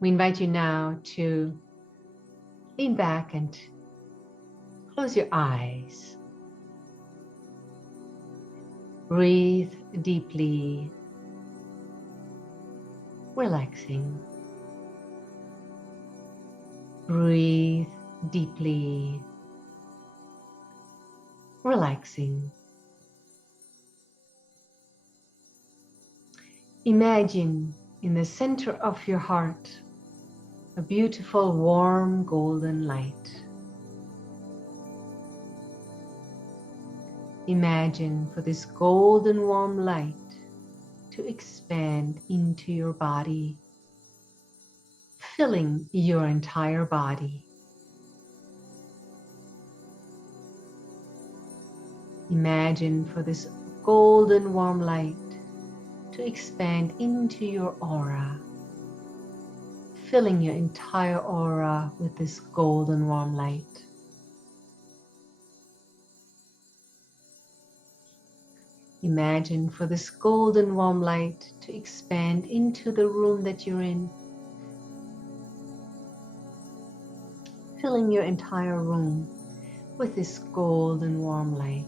We invite you now to lean back and close your eyes. Breathe deeply, relaxing. Breathe deeply, relaxing. Imagine in the center of your heart a beautiful, warm, golden light. Imagine for this golden, warm light to expand into your body, filling your entire body. Imagine for this golden, warm light to expand into your aura, filling your entire aura with this golden, warm light. Imagine for this golden warm light to expand into the room that you're in, filling your entire room with this golden warm light.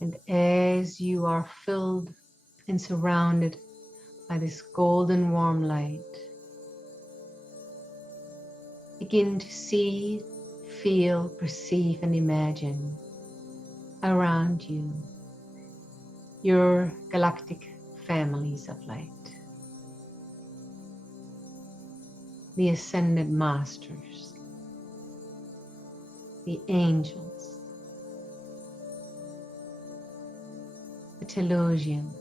And as you are filled and surrounded by this golden warm light, begin to see, feel, perceive, and imagine around you your galactic families of light, the ascended masters, the angels, the Telosians.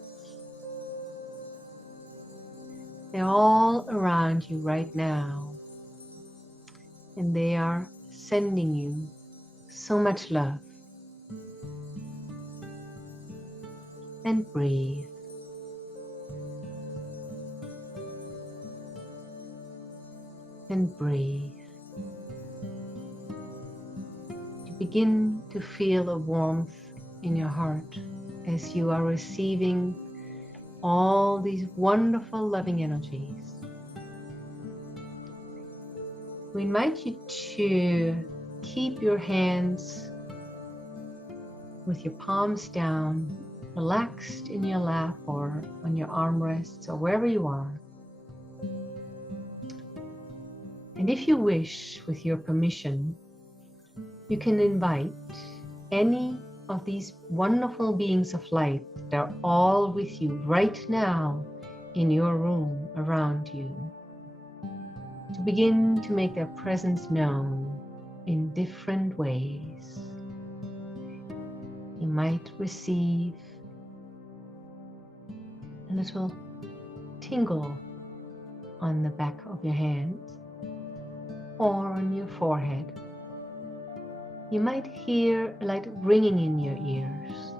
They're all around you right now, and they are sending you so much love. And breathe. And breathe. You begin to feel a warmth in your heart as you are receiving all these wonderful loving energies. We invite you to keep your hands with your palms down, relaxed in your lap or on your armrests or wherever you are. And if you wish, with your permission, you can invite any of these wonderful beings of light that are all with you right now in your room around you, to begin to make their presence known in different ways. You might receive a little tingle on the back of your hands or on your forehead. You might hear a light ringing in your ears.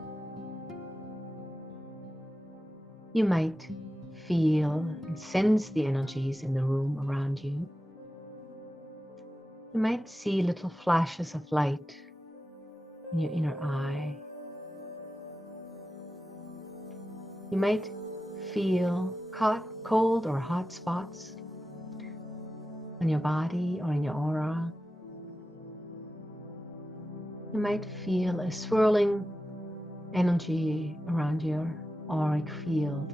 You might feel and sense the energies in the room around you. You might see little flashes of light in your inner eye. You might feel cold or hot spots on your body or in your aura. You might feel a swirling energy around your auric field.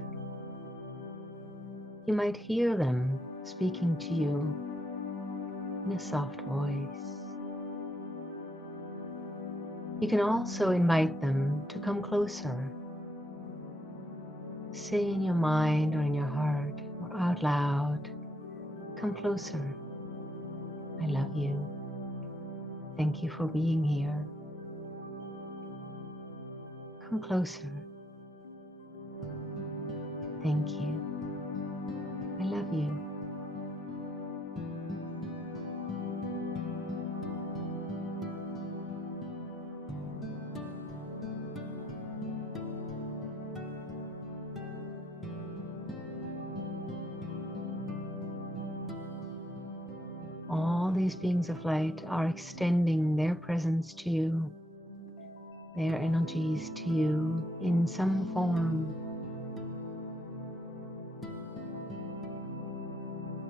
You might hear them speaking to you in a soft voice. You can also invite them to come closer. Say in your mind or in your heart or out loud, come closer. I love you. Thank you for being here. Come closer. Thank you. I love you. All these beings of light are extending their presence to you, their energies to you in some form.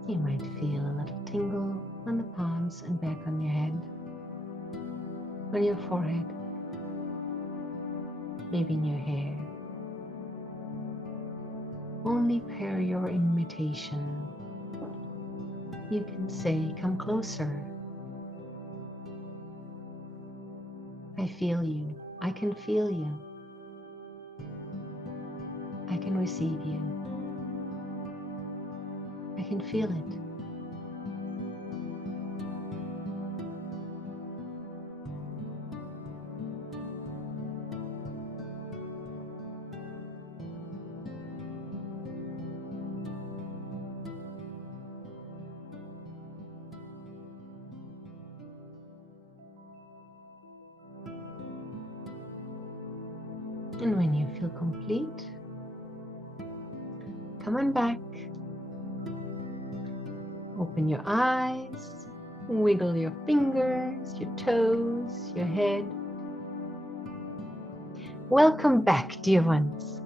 You might feel a little tingle on the palms and back on your head, on your forehead, maybe in your hair. Only per your invitation, you can say, come closer. I feel you. I can feel you. I can receive you. I can feel it. And when you feel complete, come on back. Open your eyes, wiggle your fingers, your toes, your head. Welcome back, dear ones.